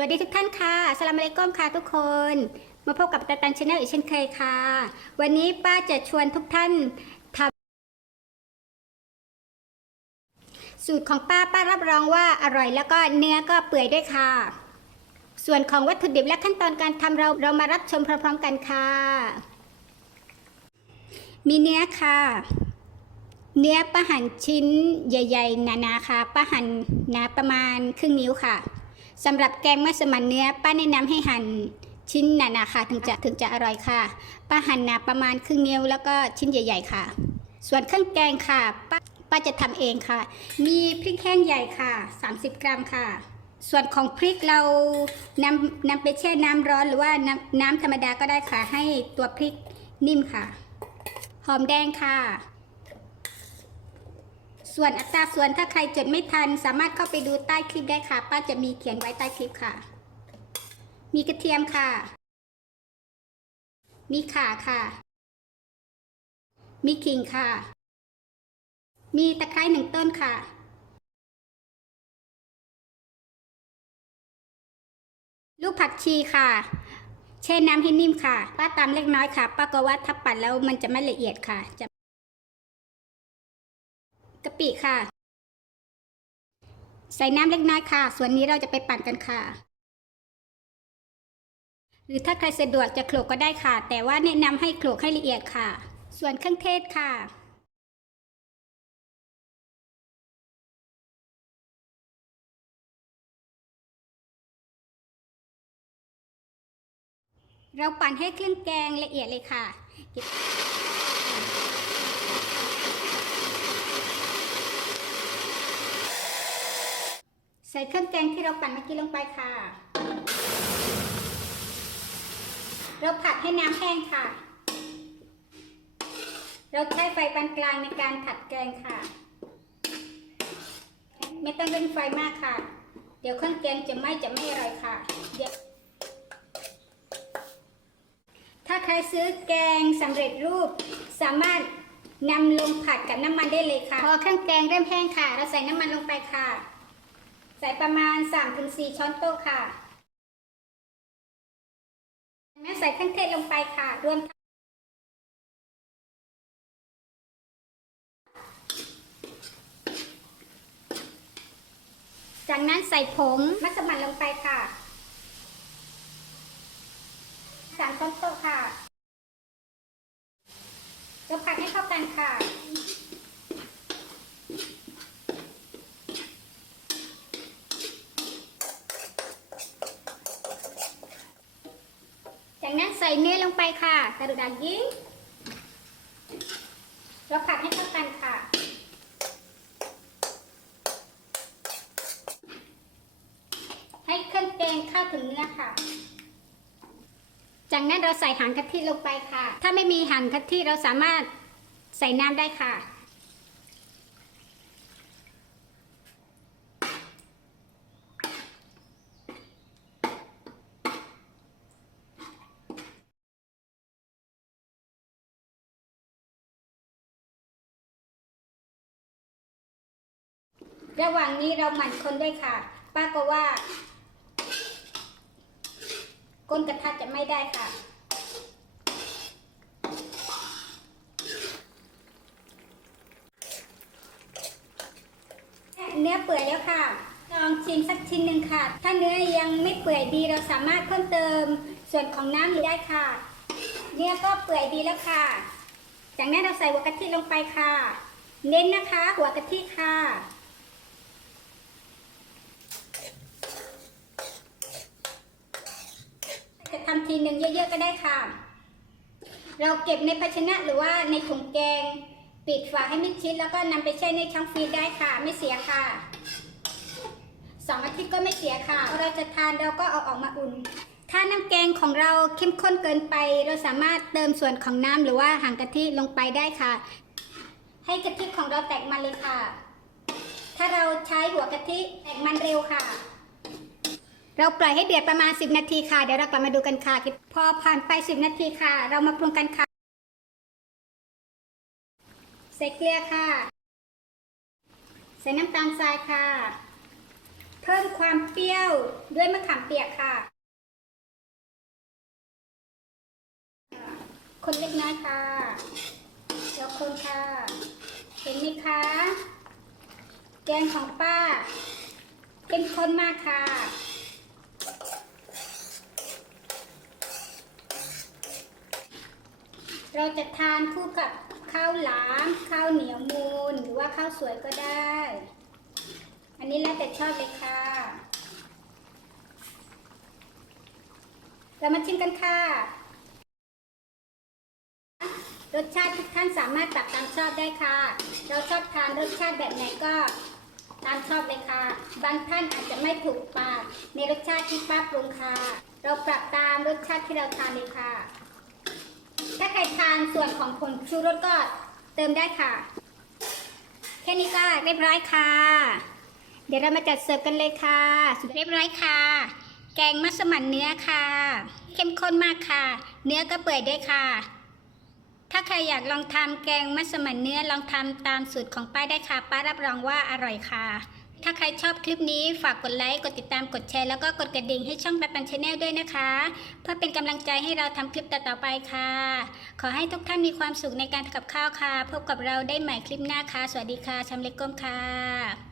วัสดีทุกท่านค่ะสลามอะลัยกุมค่ะทุกคน มาพบกับตาตันชาแนลอีกเช่นเคยค่ะ วันนี้ป้าจะชวนทุกท่านทำสูตรของป้าป้ารับรองว่าอร่อยแล้วก็เนื้อก็เปื่อยด้วยค่ะ ส่วนของวัตถุดิบและขั้นตอนการทำเราเรามารับชมพร้อมๆกันค่ะ มีเนื้อค่ะ เนื้อป้าหั่นชิ้นใหญ่ ๆ หนาๆค่ะป้าหั่นหนาประมาณครึ่งนิ้วค่ะ สำหรับแกงมัสมั่นเนื้อป้าแนะนำให้หั่นชิ้นหนาๆค่ะถึงจะถึงจะอร่อยค่ะ ป้าหั่นหนาประมาณครึ่งนิ้วแล้วก็ชิ้นใหญ่ ๆ ค่ะ ส่วนเครื่องแกงค่ะป้าป้าจะทำเองค่ะ มีพริกแห้งใหญ่ค่ะ 30 กรัมค่ะ ส่วนของพริกเรานำนำไปแช่น้ำร้อนหรือว่าน้ำน้ำธรรมดาก็ได้ค่ะให้ตัวพริกนิ่มค่ะ หอมแดงค่ะ ส่วนอัตราส่วนถ้าใครจดไม่ทัน สามารถเข้าไปดูใต้คลิปได้ค่ะ ป้าจะมีเขียนไว้ใต้คลิปค่ะ มีกระเทียมค่ะ มีข่าค่ะ มีขิงค่ะ มีตะไคร้หนึ่งต้นค่ะลูกผักชีค่ะ แช่น้ำให้นิ่มค่ะ ป้าตามเล็กน้อยค่ะ ป้าก็ว่าถ้าปั่นแล้วมันจะไม่ละเอียดค่ะจะ กะปิค่ะ ใส่น้ำเล็กน้อยค่ะ ส่วนนี้เราจะไปปั่นกันค่ะ หรือถ้าใครสะดวกจะโขลกก็ได้ค่ะ แต่ว่าแนะนำให้โขลกให้ละเอียดค่ะ ส่วนเครื่องเทศค่ะเราปั่นให้เครื่องแกงละเอียดเลยค่ะ ส่เครื่องแกงที่เราปั่นเมื่อกี้ลงไปค่ะ เราผัดให้น้ำแห้งค่ะ เราใช้ไฟปานกลางในการผัดแกงค่ะ ไม่ต้องเร่งไฟมากค่ะ เดี๋ยวเครื่องแกงจะไหม้จะไม่อร่อยค่ะ เดี๋ยวถ้าใครซื้อแกงสำเร็จรูปสามารถนำลงผัดกับน้ำมันได้เลยค่ะ พอเครื่องแกงเริ่มแห้งค่ะ เราใส่น้ำมันลงไปค่ะ ใส่ประมาณ 3-4 ช้อนโต๊ะค่ะจากนั้นใส่เครื่องเทศลงไปค่ะ รวมจากนั้นใส่ผงมัสมั่นลงไปค่ะสามช้อนโต๊ะค่ะเราผัดให้เข้ากันค่ะ จากนั้นใส่ เนยลงไปค่ะกระดูกดาษยิ่งเราผัดให้เข้ากันค่ะ ให้เครื่องแกงเข้าถึงเนื้อค่ะ จากนั้นเราใส่หางกะทิลงไปค่ะ ถ้าไม่มีหางกะทิเราสามารถใส่น้ำได้ค่ะ ระหว่างนี้เราหมั่นคนด้วยค่ะ ป้าก็ว่า ก้นกระทะจะไม่ได้ค่ะ เนื้อเปื่อยแล้วค่ะ ลองชิมสักชิ้นหนึ่งค่ะ ถ้าเนื้อยังไม่เปื่อยดีเราสามารถเพิ่มเติมส่วนของน้ำหรือได้ค่ะ เนื้อก็เปื่อยดีแล้วค่ะ จากนั้นเราใส่หัวกะทิลงไปค่ะ เน้นนะคะ หัวกะทิค่ะ จะ ทำทีหนึ่งเยอะ ๆ ก็ได้ค่ะ เราเก็บในภาชนะหรือว่าในถุงแกง ปิดฝาให้มิดชิด แล้วก็นำไปแช่ในช่องฟรีซได้ค่ะ ไม่เสียค่ะสองอาทิตย์ก็ไม่เสียค่ะ เราจะทานเราก็เอาออกมาอุ่น ถ้าน้ำแกงของเราเข้มข้นเกินไป เราสามารถเติมส่วนของน้ำหรือว่าหางกะทิลงไปได้ค่ะ ให้กะทิของเราแตกมันเลยค่ะ ถ้าเราใช้หัวกะทิแตกมันเร็วค่ะ เราปล่อยให้เดือดประมาณ 10 นาทีค่ะ เดี๋ยวเรากลับมาดูกันค่ะ พอผ่านไป 10 นาทีค่ะ เรามาปรุงกันค่ะใส่เกลือค่ะ ใส่น้ำตาลทรายค่ะ เพิ่มความเปรี้ยวด้วยมะขามเปียกค่ะ คนเล็กน้อยค่ะแล้วคนค่ะ เห็นไหมคะ แกงของป้าเข้มข้นมากค่ะ เราจะทานคู่กับข้าวหลามข้าวเหนียวมูนหรือว่าข้าวสวยก็ได้ อันนี้แล้วแต่ชอบเลยค่ะ เรามาชิมกันค่ะ รสชาติทุกท่านสามารถปรับตามชอบได้ค่ะ เราชอบทานรสชาติแบบไหนก็ตามชอบเลยค่ะ บางท่านอาจจะไม่ถูกปากในรสชาติที่ป้าปรุงค่ะ เราปรับตามรสชาติที่เราทานเลยค่ะ ถ้าใครทานส่วนของผงชูรสก็เติมได้ค่ะ แค่นี้ก็เรียบร้อยค่ะ เดี๋ยวเรามาจัดเสิร์ฟกันเลยค่ะสุดเรียบร้อยค่ะ แกงมัสมั่นเนื้อค่ะ เข้มข้นมากค่ะ เนื้อก็เปื่อยด้วยค่ะ ถ้าใครอยากลองทำแกงมัสมั่นเนื้อลองทำตามสูตรของป้าได้ค่ะ ป้ารับรองว่าอร่อยค่ะ ถ้าใครชอบคลิปนี้ฝากกดไลค์ กดติดตาม กดแชร์ แล้วก็กดกระดิ่งให้ช่องปันปันชาแนลด้วยนะคะ เพื่อเป็นกำลังใจให้เราทำคลิปต่อๆไปค่ะ ขอให้ทุกท่านมีความสุขในการทำกับข้าวค่ะ พบกับเราได้ใหม่คลิปหน้าค่ะ สวัสดีค่ะชำเล็กก้มค่ะ